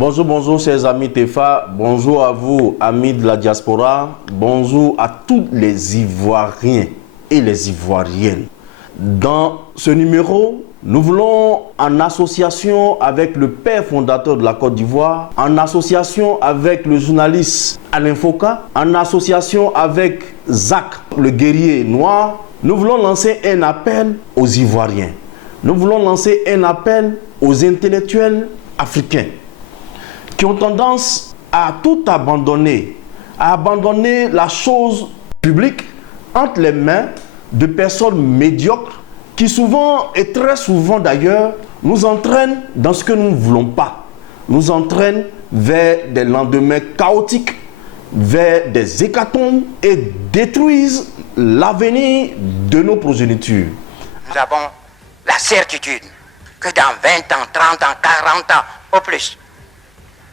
Bonjour, bonjour chers amis TEFA, bonjour à vous amis de la diaspora, bonjour à tous les Ivoiriens et les Ivoiriennes. Dans ce numéro, nous voulons, en association avec le père fondateur de la Côte d'Ivoire, en association avec le journaliste Alain Foka, en association avec Zach, le guerrier noir, nous voulons lancer un appel aux Ivoiriens. Nous voulons lancer un appel aux intellectuels africains qui ont tendance à tout abandonner, à abandonner la chose publique entre les mains de personnes médiocres qui souvent et très souvent d'ailleurs nous entraînent dans ce que nous ne voulons pas, nous entraînent vers des lendemains chaotiques, vers des hécatombes et détruisent l'avenir de nos progénitures. Nous avons la certitude que dans 20 ans, 30 ans, 40 ans, au plus,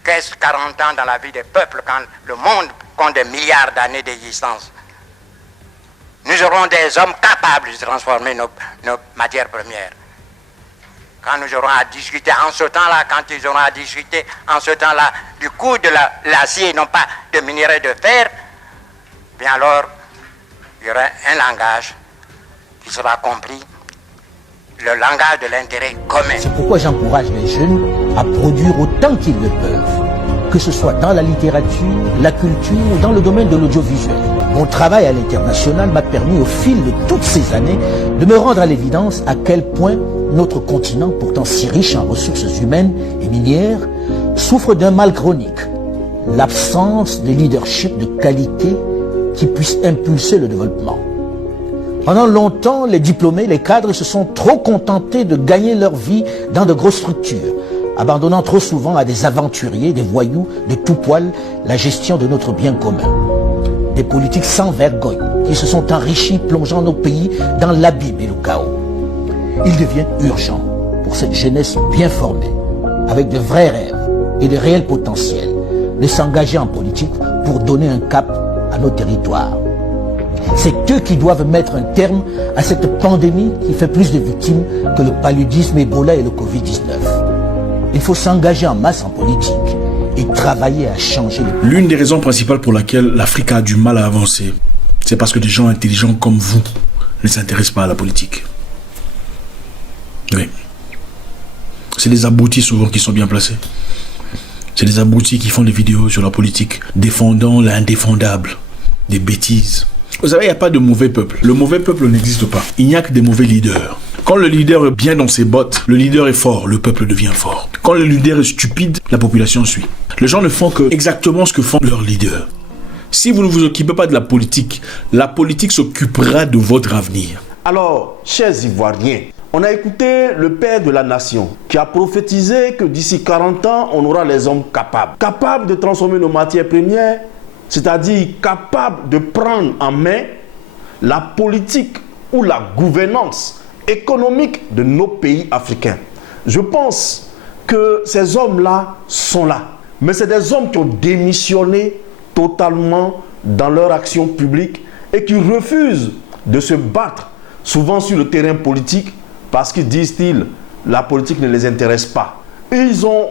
qu'est-ce 40 ans dans la vie des peuples quand le monde compte des milliards d'années d'existence? Nous aurons des hommes capables de transformer nos matières premières. Quand nous aurons à discuter en ce temps-là, quand ils auront à discuter en ce temps-là du coût de l'acier, non pas de minerai de fer, bien alors, il y aura un langage qui sera compris, le langage de l'intérêt commun. C'est pourquoi j'encourage les jeunes à produire autant qu'ils le peuvent, que ce soit dans la littérature, la culture ou dans le domaine de l'audiovisuel. Mon travail à l'international m'a permis au fil de toutes ces années de me rendre à l'évidence à quel point notre continent, pourtant si riche en ressources humaines et minières, souffre d'un mal chronique, l'absence de leadership de qualité qui puisse impulser le développement. Pendant longtemps, les diplômés, les cadres se sont trop contentés de gagner leur vie dans de grosses structures, abandonnant trop souvent à des aventuriers, des voyous, de tout poil, la gestion de notre bien commun. Des politiques sans vergogne qui se sont enrichis, plongeant nos pays dans l'abîme et le chaos. Il devient urgent pour cette jeunesse bien formée, avec de vrais rêves et de réels potentiels, de s'engager en politique pour donner un cap à nos territoires. C'est eux qui doivent mettre un terme à cette pandémie qui fait plus de victimes que le paludisme, Ebola et le Covid-19. Il faut s'engager en masse en politique et travailler à changer les... L'une des raisons principales pour laquelle l'Afrique a du mal à avancer, c'est parce que des gens intelligents comme vous ne s'intéressent pas à la politique. Oui. C'est des abrutis souvent qui sont bien placés. C'est des abrutis qui font des vidéos sur la politique, défendant l'indéfendable, des bêtises. Vous savez, il n'y a pas de mauvais peuple. Le mauvais peuple n'existe pas. Il n'y a que des mauvais leaders. Quand le leader est bien dans ses bottes, le leader est fort, le peuple devient fort. Quand le leader est stupide, la population suit. Les gens ne font que exactement ce que font leurs leaders. Si vous ne vous occupez pas de la politique s'occupera de votre avenir. Alors, chers Ivoiriens, on a écouté le père de la nation qui a prophétisé que d'ici 40 ans, on aura les hommes capables. Capables de transformer nos matières premières, c'est-à-dire capables de prendre en main la politique ou la gouvernance économique de nos pays africains. Je pense que ces hommes-là sont là. Mais c'est des hommes qui ont démissionné totalement dans leur action publique et qui refusent de se battre souvent sur le terrain politique parce qu'ils disent-ils, la politique ne les intéresse pas. Ils ont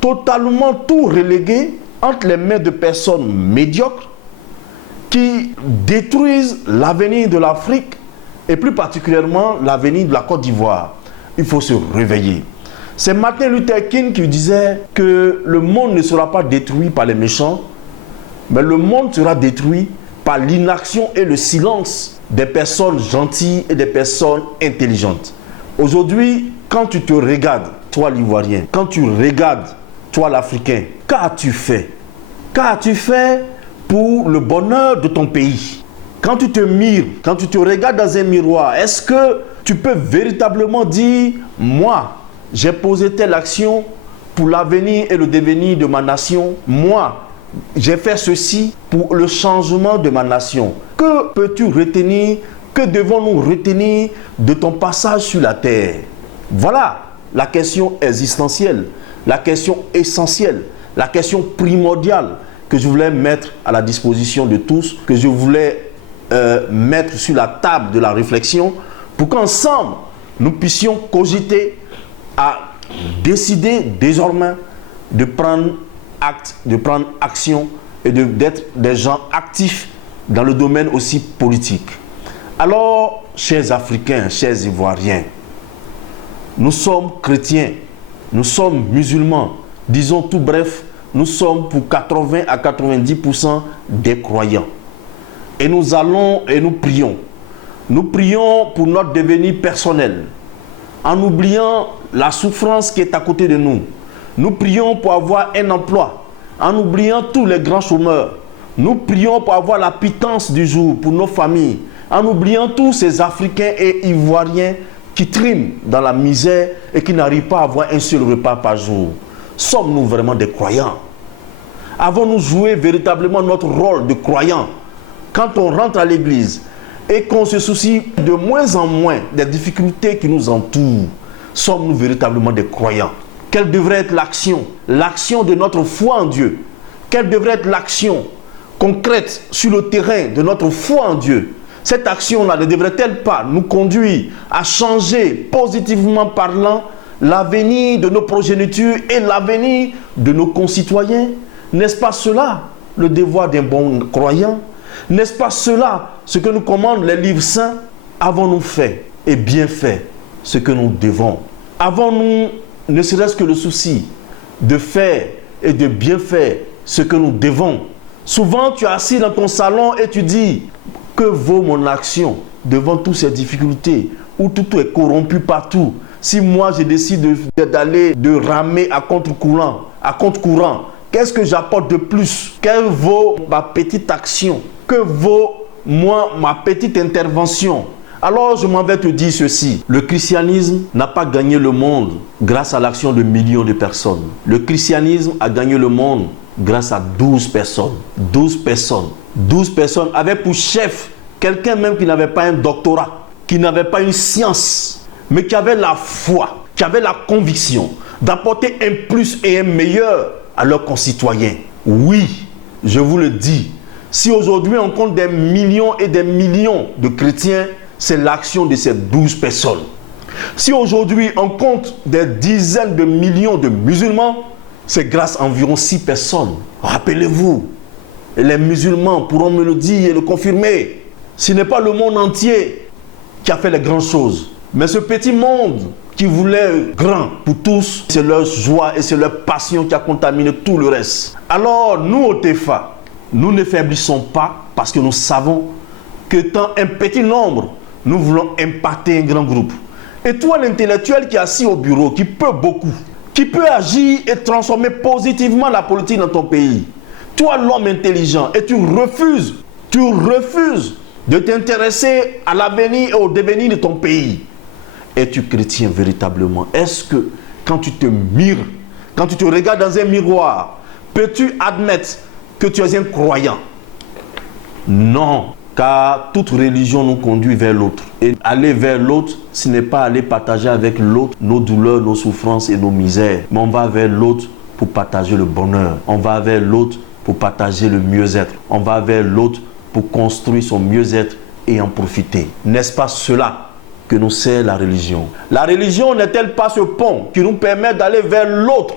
totalement tout relégué entre les mains de personnes médiocres qui détruisent l'avenir de l'Afrique et plus particulièrement l'avenir de la Côte d'Ivoire. Il faut se réveiller. C'est Martin Luther King qui disait que le monde ne sera pas détruit par les méchants, mais le monde sera détruit par l'inaction et le silence des personnes gentilles et des personnes intelligentes. Aujourd'hui, quand tu te regardes, toi l'Ivoirien, quand tu regardes, toi l'Africain, qu'as-tu fait? Qu'as-tu fait pour le bonheur de ton pays? Quand tu te mires, quand tu te regardes dans un miroir, est-ce que tu peux véritablement dire, moi, j'ai posé telle action pour l'avenir et le devenir de ma nation. Moi, j'ai fait ceci pour le changement de ma nation. Que peux-tu retenir? Que devons-nous retenir de ton passage sur la terre? Voilà la question existentielle, la question essentielle, la question primordiale que je voulais mettre à la disposition de tous, que je voulais mettre sur la table de la réflexion pour qu'ensemble, nous puissions cogiter à décider désormais de prendre acte, de prendre action et d'être des gens actifs dans le domaine aussi politique. Alors, chers Africains, chers Ivoiriens, nous sommes chrétiens, nous sommes musulmans, disons tout bref, nous sommes pour 80 à 90% des croyants. Et nous allons et nous prions. Nous prions pour notre devenir personnel, en oubliant la souffrance qui est à côté de nous. Nous prions pour avoir un emploi, en oubliant tous les grands chômeurs. Nous prions pour avoir la pitance du jour pour nos familles, en oubliant tous ces Africains et Ivoiriens qui triment dans la misère et qui n'arrivent pas à avoir un seul repas par jour. Sommes-nous vraiment des croyants? Avons-nous joué véritablement notre rôle de croyants quand on rentre à l'église et qu'on se soucie de moins en moins des difficultés qui nous entourent? Sommes-nous véritablement des croyants? Quelle devrait être l'action? L'action de notre foi en Dieu. Quelle devrait être l'action concrète sur le terrain de notre foi en Dieu? Cette action-là ne devrait-elle pas nous conduire à changer, positivement parlant, l'avenir de nos progénitures et l'avenir de nos concitoyens? N'est-ce pas cela le devoir d'un bon croyant? N'est-ce pas cela ce que nous commandent les livres saints? Avons-nous fait et bien fait ce que nous devons? Avons-nous ne serait-ce que le souci de faire et de bien faire ce que nous devons? Souvent tu es assis dans ton salon et tu dis: que vaut mon action devant toutes ces difficultés où tout est corrompu partout? Si moi je décide de ramer à contre-courant, qu'est-ce que j'apporte de plus? Quelle vaut ma petite action? Que vaut moi ma petite intervention? Alors je m'en vais te dire ceci: le christianisme n'a pas gagné le monde grâce à l'action de millions de personnes. Le christianisme a gagné le monde grâce à 12 personnes. 12 personnes. 12 personnes avec pour chef quelqu'un même qui n'avait pas un doctorat, qui n'avait pas une science, mais qui avait la foi, qui avait la conviction d'apporter un plus et un meilleur à leurs concitoyens. Oui, je vous le dis, si aujourd'hui on compte des millions et des millions de chrétiens, c'est l'action de ces 12 personnes. Si aujourd'hui on compte des dizaines de millions de musulmans, c'est grâce à environ 6 personnes. Rappelez-vous, et les musulmans pourront me le dire et le confirmer, ce n'est pas le monde entier qui a fait les grandes choses, mais ce petit monde qui voulait grand pour tous, c'est leur joie et c'est leur passion qui a contaminé tout le reste. Alors nous au TEFA, nous ne faiblissons pas parce que nous savons que tant un petit nombre, nous voulons impacter un grand groupe. Et toi l'intellectuel qui est assis au bureau, qui peut beaucoup, qui peut agir et transformer positivement la politique dans ton pays. Toi l'homme intelligent, et tu refuses de t'intéresser à l'avenir et au devenir de ton pays. Es-tu chrétien véritablement? Est-ce que quand tu te mires, quand tu te regardes dans un miroir, peux-tu admettre que tu es un croyant? Non, car toute religion nous conduit vers l'autre. Et aller vers l'autre, ce n'est pas aller partager avec l'autre nos douleurs, nos souffrances et nos misères. Mais on va vers l'autre pour partager le bonheur. On va vers l'autre pour partager le mieux-être. On va vers l'autre pour construire son mieux-être et en profiter. N'est-ce pas cela que nous sert la religion? La religion n'est-elle pas ce pont qui nous permet d'aller vers l'autre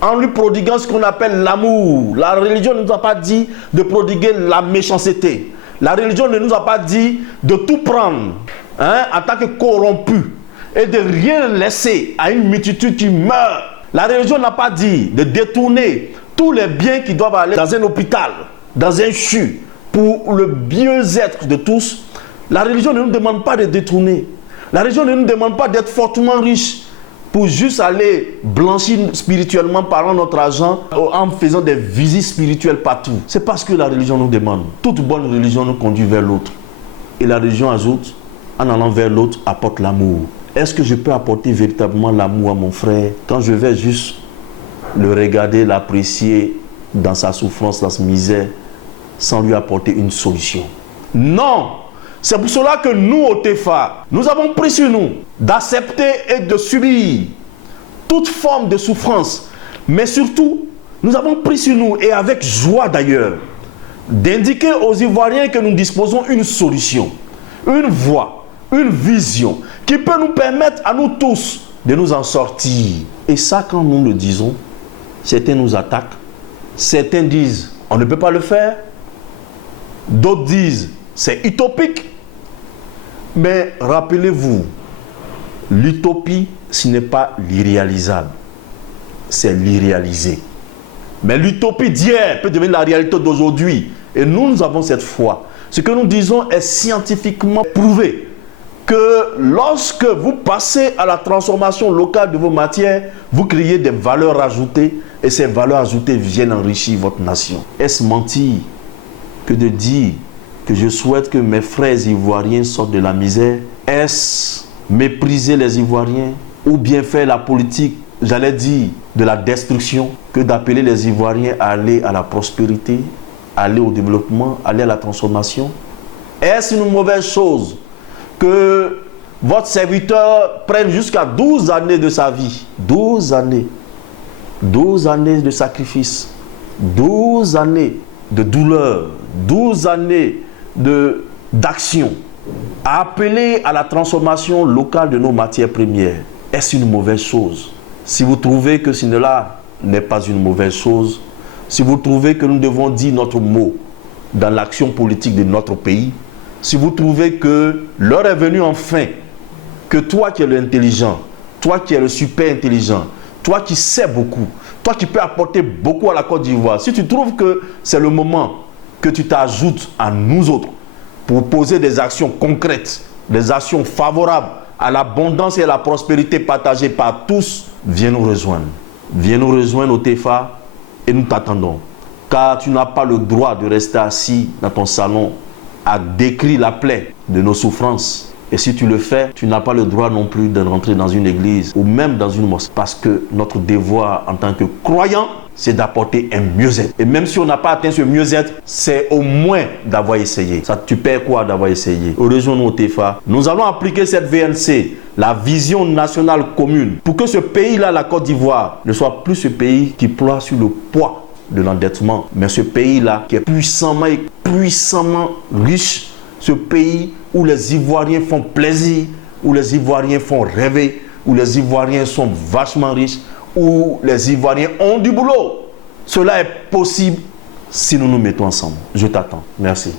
en lui prodiguant ce qu'on appelle l'amour? La religion ne nous a pas dit de prodiguer la méchanceté. La religion ne nous a pas dit de tout prendre en tant que corrompu et de rien laisser à une multitude qui meurt. La religion n'a pas dit de détourner tous les biens qui doivent aller dans un hôpital, dans un CHU, pour le mieux-être de tous. La religion ne nous demande pas de détourner. La religion ne nous demande pas d'être fortement riche pour juste aller blanchir spirituellement parlant notre argent en faisant des visites spirituelles partout. C'est parce que la religion nous demande. Toute bonne religion nous conduit vers l'autre. Et la religion ajoute, en allant vers l'autre, apporte l'amour. Est-ce que je peux apporter véritablement l'amour à mon frère quand je vais juste le regarder, l'apprécier dans sa souffrance, dans sa misère, sans lui apporter une solution? Non! C'est pour cela que nous, au TEFA, nous avons pris sur nous d'accepter et de subir toute forme de souffrance. Mais surtout, nous avons pris sur nous, et avec joie d'ailleurs, d'indiquer aux Ivoiriens que nous disposons une solution, une voie, une vision qui peut nous permettre à nous tous de nous en sortir. Et ça, quand nous le disons, Certains nous attaquent. Certains disent on ne peut pas le faire. D'autres disent c'est utopique. Mais rappelez-vous, l'utopie, ce n'est pas l'irréalisable. C'est l'irréalisé. Mais l'utopie d'hier peut devenir la réalité d'aujourd'hui. Et nous avons cette foi. Ce que nous disons est scientifiquement prouvé. Que lorsque vous passez à la transformation locale de vos matières, vous créez des valeurs ajoutées. Et ces valeurs ajoutées viennent enrichir votre nation. Est-ce mentir que de dire que je souhaite que mes frères ivoiriens sortent de la misère? Est-ce mépriser les Ivoiriens? Ou bien faire la politique, j'allais dire, de la destruction, que d'appeler les Ivoiriens à aller à la prospérité, aller au développement, aller à la transformation? Est-ce une mauvaise chose que votre serviteur prenne jusqu'à 12 années de sa vie? 12 années. 12 années de sacrifice. 12 années de douleur. 12 années d'action. À appeler à la transformation locale de nos matières premières. Est-ce une mauvaise chose? Si vous trouvez que cela n'est pas une mauvaise chose, si vous trouvez que nous devons dire notre mot dans l'action politique de notre pays, si vous trouvez que l'heure est venue enfin, que toi qui es l'intelligent, toi qui es le super intelligent, toi qui sais beaucoup, toi qui peux apporter beaucoup à la Côte d'Ivoire, si tu trouves que c'est le moment que tu t'ajoutes à nous autres pour poser des actions concrètes, des actions favorables à l'abondance et à la prospérité partagée par tous, viens nous rejoindre. Viens nous rejoindre au TEFA et nous t'attendons. Car tu n'as pas le droit de rester assis dans ton salon à décrire la plaie de nos souffrances. Et si tu le fais, tu n'as pas le droit non plus de rentrer dans une église ou même dans une mosquée. Parce que notre devoir en tant que croyants, c'est d'apporter un mieux-être. Et même si on n'a pas atteint ce mieux-être, c'est au moins d'avoir essayé. Ça, tu perds quoi d'avoir essayé? Rejoins-nous au TEFA. Nous allons appliquer cette VNC, la vision nationale commune, pour que ce pays-là, la Côte d'Ivoire, ne soit plus ce pays qui ploie sur le poids de l'endettement, mais ce pays-là qui est puissamment riche, ce pays où les Ivoiriens font plaisir, où les Ivoiriens font rêver, où les Ivoiriens sont vachement riches, où les Ivoiriens ont du boulot. Cela est possible si nous nous mettons ensemble. Je t'attends. Merci.